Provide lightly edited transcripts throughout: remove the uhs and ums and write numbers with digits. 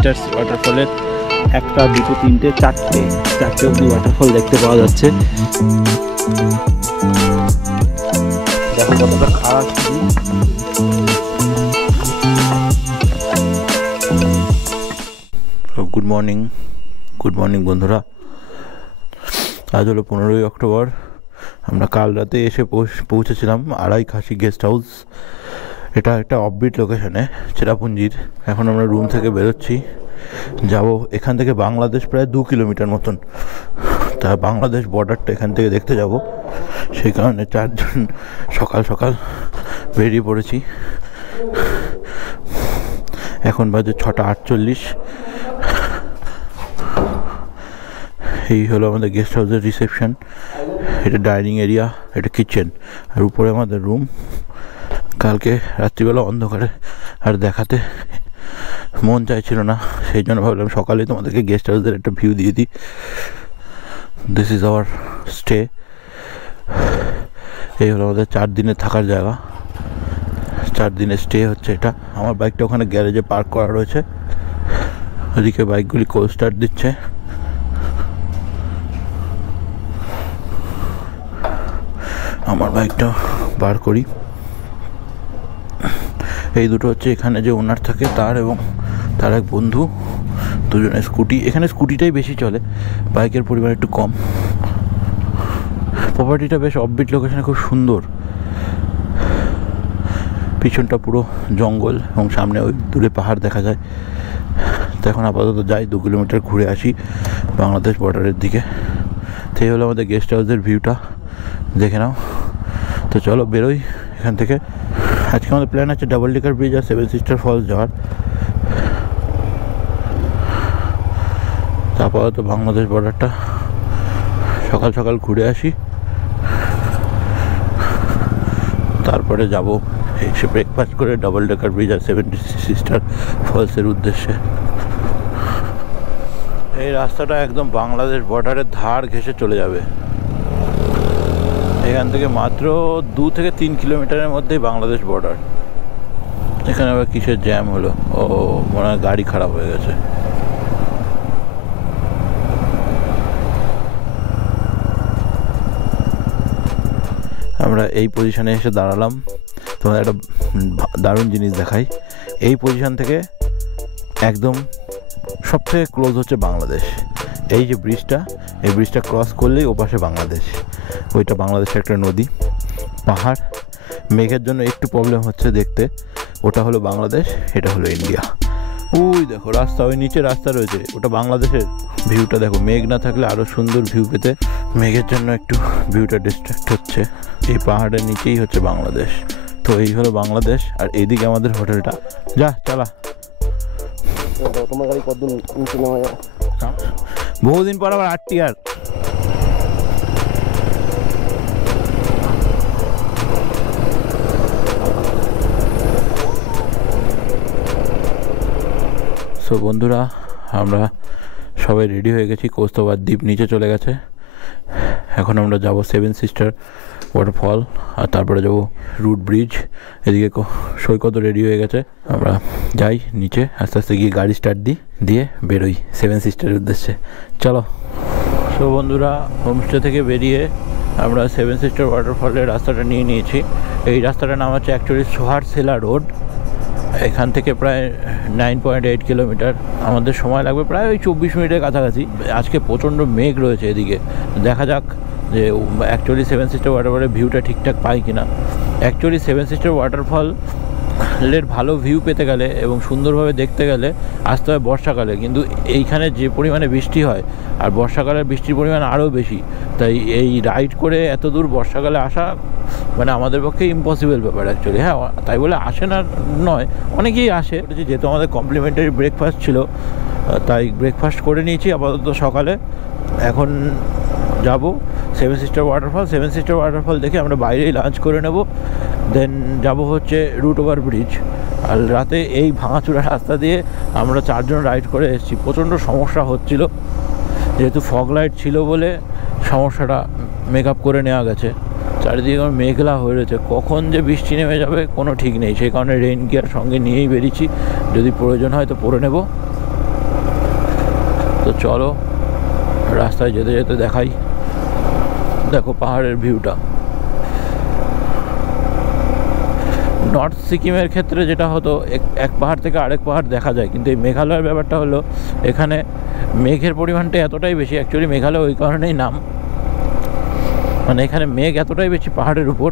Sisters ওয়াটারফলের একটা, দুটো, তিনটে, চারটে অব্দি ওয়াটারফল দেখতে পাওয়া যাচ্ছে। দেখো কতটা খারাপ। গুড মর্নিং বন্ধুরা। আজ হলো 15ই অক্টোবর। আমরা কাল রাতে এসে পৌঁছেছিলাম আড়াইখাসি গেস্ট হাউস। এটা একটা অফবিট লোকেশনে, চেরাপুঞ্জির। এখন আমরা রুম থেকে বেরোচ্ছি, যাব এখান থেকে বাংলাদেশ প্রায় 2 কিলোমিটার মতন। তা বাংলাদেশ বর্ডারটা এখান থেকে দেখতে যাব, সেই কারণে 4 জন সকাল সকাল বেরিয়ে পড়েছি। এখন বাজে 6টা 48। এই হলো আমাদের গেস্ট হাউসের রিসেপশন। এটা ডাইনিং এরিয়া, এটা কিচেন, আর উপরে আমাদের রুম। কালকে রাত্রিবেলা অন্ধকারে আর দেখাতে মন চাইছিল না, সেই জন্য ভাবলাম সকালে তোমাদেরকে গেস্ট হাউসের একটা ভিউ দিয়ে দিই। This is our stay. এই হলো আমাদের 4 দিনের থাকার জায়গা, 4 দিনের স্টে হচ্ছে এটা। আমার বাইকটা ওখানে গ্যারেজে পার্ক করা রয়েছে। ওদিকে বাইকগুলি কোল্ড স্টার্ট দিচ্ছে। আমার বাইকটা বার করি। এই দুটো হচ্ছে এখানে যে ওনার থাকে তার এবং তার এক বন্ধু, দুজনের স্কুটি। এখানে স্কুটিটাই বেশি চলে, বাইকের পরিমাণ একটু কম। প্রপার্টিটা বেশ অফবিট লোকেশনে, খুব সুন্দর। পিছনটা পুরো জঙ্গল এবং সামনে ওই দূরে পাহাড় দেখা যায়। তো এখন আপাতত যাই 2 কিলোমিটার ঘুরে আসি বাংলাদেশ বর্ডারের দিকে। তো এই হলো আমাদের গেস্ট হাউসের ভিউটা, দেখে নাও। তো চলো বেরোই এখান থেকে। আজকে আমাদের প্ল্যান আছে ডাবল ডেকার ব্রিজ আর 7 সিস্টার ফলস যাওয়ার। তারপর তো বাংলাদেশ বর্ডারটা সকাল সকাল ঘুরে আসি, তারপরে যাব এসে ব্রেকফাস্ট করে ডাবল ডেকার ব্রিজ আর 7 সিস্টার ফলসের উদ্দেশ্যে। এই রাস্তাটা একদম বাংলাদেশ বর্ডারের ধার ঘেঁষে চলে যাবে। এখান থেকে মাত্র 2 থেকে 3 কিলোমিটারের মধ্যেই বাংলাদেশ বর্ডার। এখানে আবার কিসের জ্যাম হলো? ও মনে হয় গাড়ি খারাপ হয়ে গেছে। আমরা এই পজিশনে এসে দাঁড়ালাম। তোমাদের একটা দারুণ জিনিস দেখাই। এই পজিশন থেকে একদম সবথেকে ক্লোজ হচ্ছে বাংলাদেশ। এই যে ব্রিজটা, এই ব্রিজটা ক্রস করলেই ওপাশে বাংলাদেশ। ওইটা বাংলাদেশের একটা নদী, পাহাড়। মেঘের জন্য একটু প্রবলেম হচ্ছে দেখতে। ওটা হলো বাংলাদেশ, এটা হলো ইন্ডিয়া। ওই দেখো রাস্তা, ওই নিচে রাস্তা রয়েছে, ওটা বাংলাদেশের। ভিউটা দেখো, মেঘ না থাকলে আরও সুন্দর ভিউ পেতে। মেঘের জন্য একটু ভিউটা ডিস্ট্রাক্ট হচ্ছে। এই পাহাড়ের নিচেই হচ্ছে বাংলাদেশ। তো এই হলো বাংলাদেশ, আর এইদিকে আমাদের হোটেলটা। যা চালা। তোমার গাড়ি কতদিন নেওয়া যায়? বহুদিন পর আবার 8টি। আর সো বন্ধুরা, আমরা সবাই রেডি হয়ে গেছি। কৌস্তবার দ্বীপ নিচে চলে গেছে। এখন আমরা যাব 7 সিস্টার ওয়াটারফল, আর তারপরে যাব রুট ব্রিজ। এদিকে সৈকতও রেডি হয়ে গেছে। আমরা যাই নিচে, আস্তে আস্তে গিয়ে গাড়ি স্টার্ট দিয়ে বেরোই 7 সিস্টারের উদ্দেশ্যে। চলো। সো বন্ধুরা, হোমস্টে থেকে বেরিয়ে আমরা 7 সিস্টার ওয়াটারফলের রাস্তাটা নিয়ে নিয়েছি। এই রাস্তাটার নাম হচ্ছে অ্যাকচুয়ালি সোহারসেলা রোড। এখান থেকে প্রায় 9.8 কিলোমিটার। আমাদের সময় লাগবে প্রায় ওই 24 মিনিটের কাছাকাছি। আজকে প্রচণ্ড মেঘ রয়েছে এদিকে, দেখা যাক যে অ্যাকচুয়ালি 7 সিস্টার ওয়াটারফলের ভিউটা ঠিকঠাক পাই কিনা। অ্যাকচুয়ালি 7 সিস্টার ওয়াটারফলের ভালো ভিউ পেতে গেলে এবং সুন্দরভাবে দেখতে গেলে আসতে হয় বর্ষাকালে, কিন্তু এইখানে যে পরিমাণে বৃষ্টি হয়, আর বর্ষাকালের বৃষ্টির পরিমাণ আরও বেশি। তাই এই রাইড করে এত দূর বর্ষাকালে আসা মানে আমাদের পক্ষে ইম্পসিবল ব্যাপার অ্যাকচুয়ালি। হ্যাঁ, তাই বলে আসে না নয়, অনেকেই আসে। যেহেতু আমাদের কমপ্লিমেন্টারি ব্রেকফাস্ট ছিল, তাই ব্রেকফাস্ট করে নিয়েছি আপাতত সকালে। এখন যাব 7 সিস্টার ওয়াটারফল। 7 সিস্টার ওয়াটারফল দেখে আমরা বাইরেই লাঞ্চ করে নেব। দেন যাব হচ্ছে রুট ওভার ব্রিজ। আর রাতে এই ভাঙাচুরা রাস্তা দিয়ে আমরা 4 জন রাইড করে এসেছি। প্রচণ্ড সমস্যা হচ্ছিল, যেহেতু ফগ লাইট ছিল বলে সমস্যাটা মেকআপ করে নেওয়া গেছে। চারিদিকে মেঘলা হয়ে রয়েছে, কখন যে বৃষ্টি নেমে যাবে কোনো ঠিক নেই। সেই কারণে রেইন গিয়ার সঙ্গে নিয়েই বেরিয়েছি, যদি প্রয়োজন হয় তো পরে নেব। তো চলো রাস্তায় যেতে যেতে দেখাই। দেখো পাহাড়ের ভিউটা। নর্থ সিকিমের ক্ষেত্রে যেটা হতো এক পাহাড় থেকে আরেক পাহাড় দেখা যায়, কিন্তু এই মেঘালয়ের ব্যাপারটা হলো এখানে মেঘের পরিমাণটা এতটাই বেশি। অ্যাকচুয়ালি মেঘালয় ওই কারণেই নাম, মানে এখানে মেঘ এতটাই বেশি পাহাড়ের উপর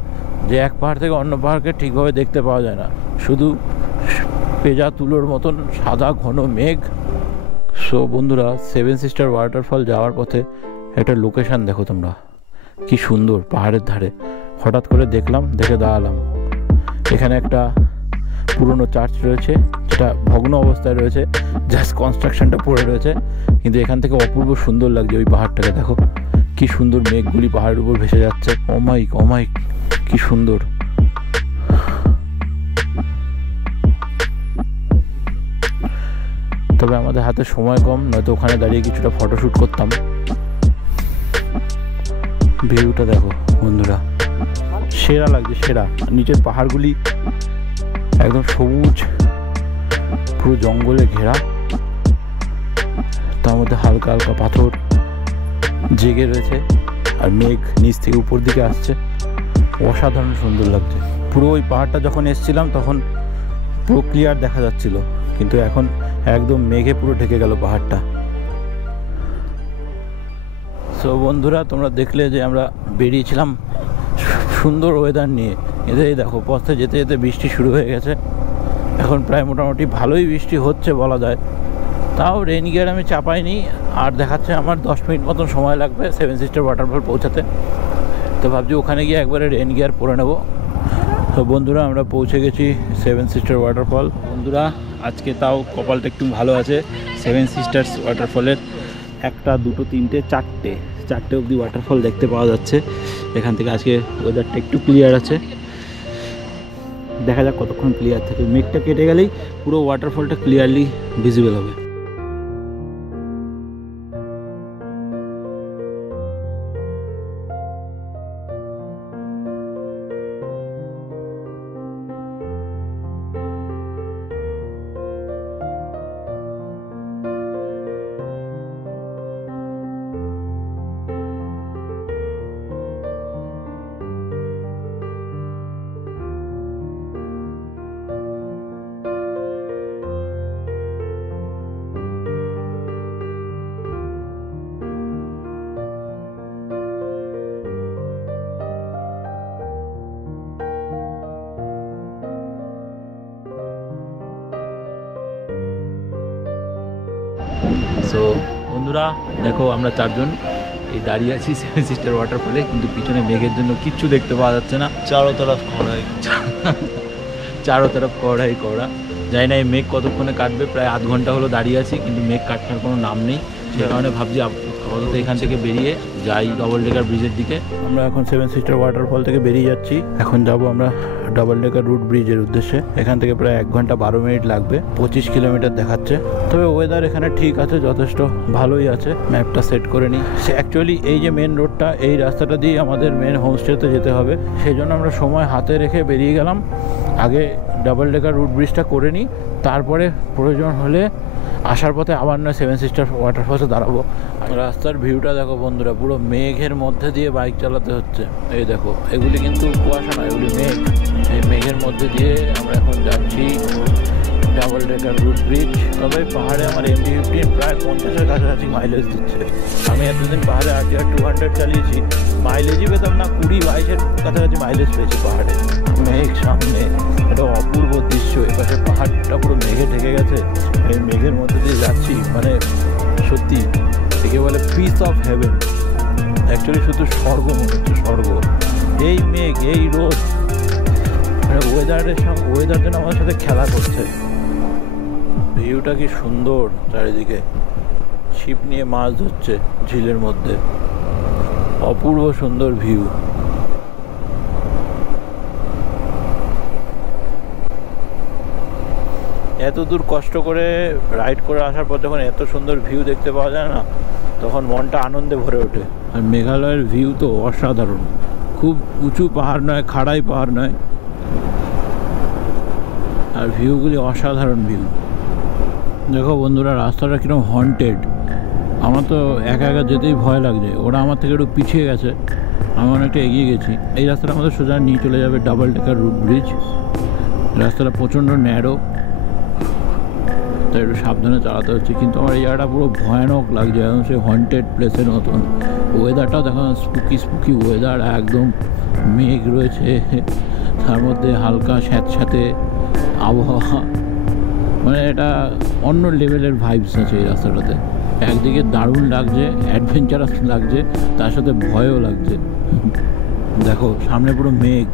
যে এক পাহাড় থেকে অন্য পাহাড়কে ঠিকভাবে দেখতে পাওয়া যায় না, শুধু পেঁজা তুলোর মতন সাদা ঘন মেঘ। সো বন্ধুরা, সেভেন সিস্টার ওয়াটারফল যাওয়ার পথে একটা লোকেশান দেখো তোমরা, কি সুন্দর পাহাড়ের ধারে। হঠাৎ করে দেখলাম, দেখে দাঁড়ালাম। এখানে একটা পুরনো চার্চ রয়েছে যেটা ভগ্ন অবস্থায় রয়েছে, জাস্ট কনস্ট্রাকশনটা পড়ে রয়েছে, কিন্তু এখান থেকে অপূর্ব সুন্দর লাগছে। ওই পাহাড়টাকে দেখো, কি সুন্দর মেঘগুলি পাহাড়ের উপর ভেসে যাচ্ছে। অমাইক কি সুন্দর। তবে আমাদের হাতে সময় কম, নয়তো ওখানে দাঁড়িয়ে কিছুটা ফটোশ্যুট করতাম। ভিউটা দেখো বন্ধুরা, সেরা লাগছে, সেরা। নিচের পাহাড়গুলি একদম সবুজ, পুরো জঙ্গলে ঘেরা, তার মধ্যে হালকা হালকা পাথর জেগে রয়েছে, আর মেঘ নিচ থেকে উপর দিকে আসছে। অসাধারণ সুন্দর লাগছে। পুরো ওই পাহাড়টা যখন এসেছিলাম তখন পুরো ক্লিয়ার দেখা যাচ্ছিল, কিন্তু এখন একদম মেঘে পুরো ঢেকে গেল পাহাড়টা। সো বন্ধুরা, তোমরা দেখলে যে আমরা বেরিয়েছিলাম সুন্দর ওয়েদার নিয়ে, এদের দেখো পথে যেতে যেতে বৃষ্টি শুরু হয়ে গেছে। এখন প্রায় মোটামুটি ভালোই বৃষ্টি হচ্ছে বলা যায়। তাও রেইন গিয়ার আমি চাপাইনি, আর দেখাচ্ছে আমার 10 মিনিট মতন সময় লাগবে সেভেন সিস্টার ওয়াটারফল পৌঁছাতে। তো ভাবছি ওখানে গিয়ে একবারে রেইন গিয়ার পরে নেব। তো বন্ধুরা, আমরা পৌঁছে গেছি সেভেন সিস্টার ওয়াটারফল। বন্ধুরা, আজকে তাও কপালটা একটু ভালো আছে। সেভেন সিস্টার্স ওয়াটারফলের 1, 2, 3, 4টে অবধি ওয়াটারফল দেখতে পাওয়া যাচ্ছে এখান থেকে। আজকে ওয়েদারটা একটু ক্লিয়ার আছে, দেখা যাক কতক্ষণ ক্লিয়ার থাকে। মেঘটা কেটে গেলেই পুরো ওয়াটারফলটা ক্লিয়ারলি ভিজিবল হবে। সো বন্ধুরা দেখো, আমরা 4জন এই দাঁড়িয়ে আছি সেভেন সিস্টার ওয়াটারফলে, কিন্তু পিছনে মেঘের জন্য কিচ্ছু দেখতে পাওয়া যাচ্ছে না। চারো তরফ কড়াই। জানি না এই মেঘ কতক্ষণে কাটবে। প্রায় আধ ঘন্টা হলো দাঁড়িয়ে আছি, কিন্তু মেঘ কাটার কোনো নাম নেই। সে কারণে ভাবছি আপাতত এখান থেকে বেরিয়ে যাই ডাবল ডেকার ব্রিজের দিকে। আমরা এখন সেভেন সিস্টার ওয়াটারফল থেকে বেরিয়ে যাচ্ছি। এখন যাব আমরা ডাবল ডেকার রুট ব্রিজের উদ্দেশ্যে। এখান থেকে প্রায় 1 ঘন্টা 12 মিনিট লাগবে, 25 কিলোমিটার দেখাচ্ছে। তবে ওয়েদার এখানে ঠিক আছে, যথেষ্ট ভালোই আছে। ম্যাপটা সেট করে নিই। অ্যাকচুয়ালি এই যে মেন রোডটা, এই রাস্তাটা দিয়ে আমাদের মেন হোমস্টেতে যেতে হবে, সেই জন্য আমরা সময় হাতে রেখে বেরিয়ে গেলাম। আগে ডাবল ডেকার রুট ব্রিজটা করে নিই, তারপরে প্রয়োজন হলে আসার পথে আবার নয় সেভেন সিস্টার ওয়াটারফলসে দাঁড়াবো। রাস্তার ভিউটা দেখো বন্ধুরা, পুরো মেঘের মধ্যে দিয়ে বাইক চালাতে হচ্ছে। এই দেখো, এগুলি কিন্তু কুয়াশা না, এগুলি মেঘ। এই মেঘের মধ্যে দিয়ে আমরা এখন যাচ্ছি ডাবল ডেকার রুট ব্রিজ। তবে পাহাড়ে আমার MT-15 প্রায় 50-এর কাছাকাছি মাইলেজ দিচ্ছে। আমি এতদিন পাহাড়ে RTR 200 চালিয়েছি, মাইলেজই পেতাম না। 20-22-এর কাছাকাছি মাইলেজ পেয়েছি পাহাড়ে। মেঘ সামনে, একটা অপূর্ব দৃশ্য। এপাশে পাহাড়টা পুরো মেঘে ঢেকে গেছে, এই মেঘের মধ্যে দিয়ে যাচ্ছি, মানে সত্যি একে বলে পিস অফ হেভেন। অ্যাকচুয়ালি শুধু স্বর্গ মনে হচ্ছে, স্বর্গ। এই মেঘ, এই রোদ, মানে ওয়েদারের সঙ্গে ওয়েদার যেন আমার সাথে খেলা করছে। ভিউটা কি সুন্দর, চারিদিকে ছিপ নিয়ে মাছ ধরছে ঝিলের মধ্যে। অপূর্ব সুন্দর ভিউ। এত দূর কষ্ট করে রাইড করে আসার পর যখন এত সুন্দর ভিউ দেখতে পাওয়া যায় না, তখন মনটা আনন্দে ভরে ওঠে। আর মেঘালয়ের ভিউ তো অসাধারণ। খুব উঁচু পাহাড় নয়, খাড়াই পাহাড় নয়, আর ভিউগুলি অসাধারণ ভিউ। দেখো বন্ধুরা, রাস্তাটা কিরকম হন্টেড। আমার তো একা একা যেতেই ভয় লাগছে, ওরা আমার থেকে একটু পিছিয়ে গেছে, আমি অনেকটা এগিয়ে গেছি। এই রাস্তাটা আমাদের সোজা নিয়ে চলে যাবে ডাবল ডেকার রুট ব্রিজ। রাস্তাটা প্রচণ্ড ন্যারো, তাই একটু সাবধানে চালাতে হচ্ছে। কিন্তু আমার এই জায়গাটা পুরো ভয়ানক লাগছে, একদম সেই হন্টেড প্লেসের মতন। ওয়েদারটাও দেখো স্পুকি স্পুকি ওয়েদার, একদম মেঘ রয়েছে, তার মধ্যে হালকা স্যাঁতস্যাঁতে আবহাওয়া, মানে এটা অন্য লেভেলের ভাইবস আছে এই রাস্তাটাতে। একদিকে দারুণ লাগছে, অ্যাডভেঞ্চারাস লাগছে, তার সাথে ভয়ও লাগছে। দেখো সামনে পুরো মেঘ,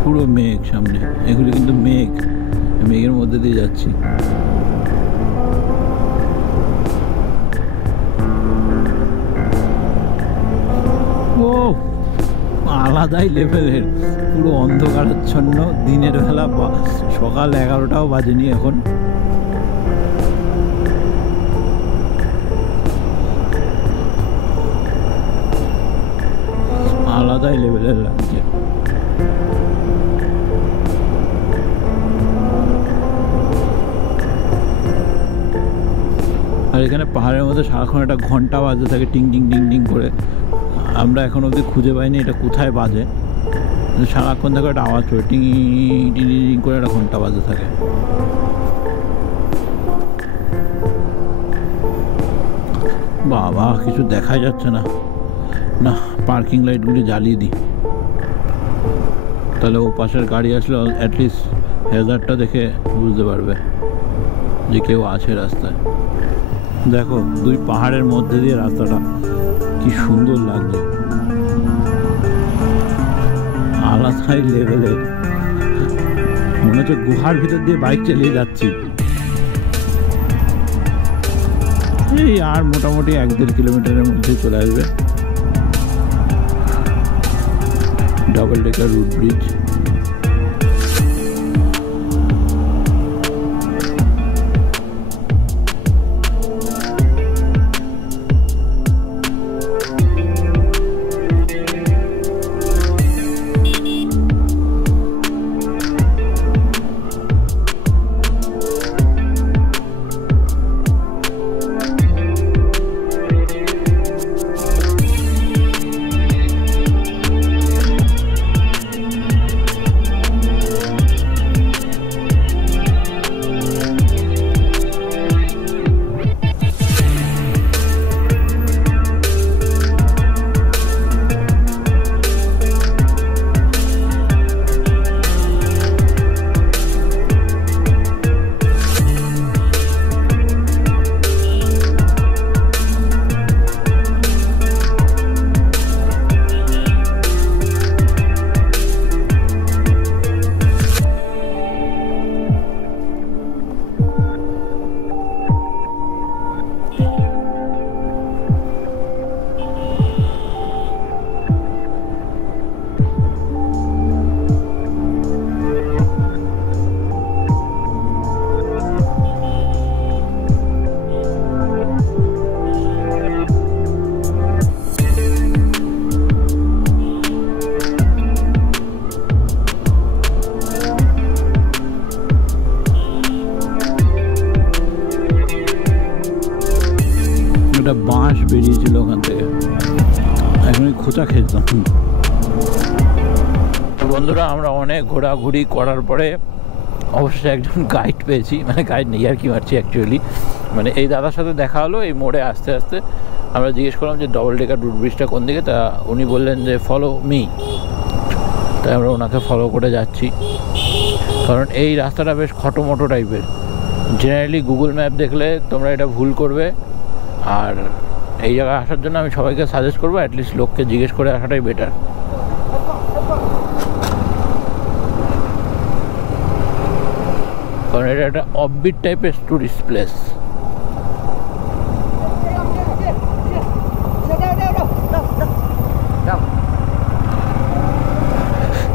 পুরো মেঘ সামনে, এগুলি কিন্তু মেঘ, মেঘের মধ্যে দিয়ে যাচ্ছি। ও আলাদাই লেভেলের, পুরো অন্ধকারাচ্ছন্ন, দিনের বেলা, সকাল 11টাও বাজেনি এখন। আলাদাই লেভেলের লাগছে। আর এখানে পাহাড়ের মধ্যে সারাক্ষণ একটা ঘন্টা বাজতে থাকে, টিং টিং টিং টিং করে। আমরা এখন অবধি খুঁজে পাইনি এটা কোথায় বাজে, সারাক্ষণ থেকে একটা আওয়াজ করে টিং টিং টিং করে একটা ঘন্টা বাজতে থাকে। বাবা কিছু দেখাই যাচ্ছে না, না পার্কিং লাইটগুলি জ্বালিয়ে দিই, তাহলে ও পাশের গাড়ি আসলে অ্যাটলিস্ট হ্যাজার্ডটা দেখে বুঝতে পারবে যে কেউ আছে রাস্তায়। দেখো দুই পাহাড়ের মধ্যে দিয়ে রাস্তাটা কি সুন্দর লাগছে, আলাদাই লেভেলের, মনে হচ্ছে গুহার ভিতর দিয়ে বাইক চালিয়ে যাচ্ছি। এই আর মোটামুটি 1-1.5 কিলোমিটারের মধ্যে চলে আসবে ডাবল ডেকার রুট ব্রিজ। একটা বাঁশ বেরিয়েছিল ওখান থেকে, এখন খোঁচা খেতাম। বন্ধুরা আমরা অনেক ঘোরাঘুরি করার পরে অবশ্যই একজন গাইড পেয়েছি, মানে গাইড নেই আর কি মারছি অ্যাকচুয়ালি, মানে এই দাদার সাথে দেখা হলো এই মোড়ে আসতে আসতে। আমরা জিজ্ঞেস করলাম যে ডবল ডেকার রুট ব্রিজটা কোন দিকে, তা উনি বললেন যে ফলো মি, তাই আমরা ওনাকে ফলো করে যাচ্ছি। কারণ এই রাস্তাটা বেশ খটোমটো টাইপের, জেনারেলি গুগল ম্যাপ দেখলে তোমরা এটা ভুল করবে। আর এই জায়গায় আসার জন্য আমি সবাইকে সাজেস্ট করবো অ্যাটলিস্ট লোককে জিজ্ঞেস করে আসাটাই বেটার। কারণ এটা একটা অফবিট টাইপের টুরিস্ট প্লেস।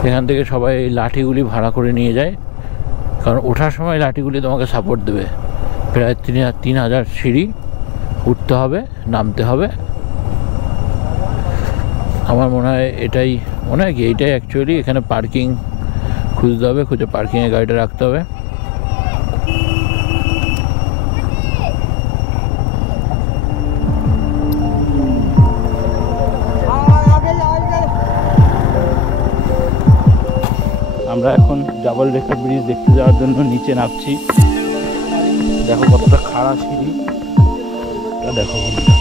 এখান থেকে সবাই লাঠিগুলি ভাড়া করে নিয়ে যায়, কারণ ওঠার সময় লাঠিগুলি তোমাকে সাপোর্ট দেবে। প্রায় 3000 সিঁড়ি উঠতে হবে, নামতে হবে। আমার মনে হয় এটাই, মনে হয় কি এইটাই অ্যাকচুয়ালি এখানে পার্কিং খুঁজতে হবে, খুঁজে পার্কিংয়ে গাড়িটা রাখতে হবে। আমরা এখন ডাবল ডেকার ব্রিজ দেখতে যাওয়ার জন্য নিচে নামছি। দেখো কতটা খাড়া সিঁড়ি, দেখো বন্ধুরা।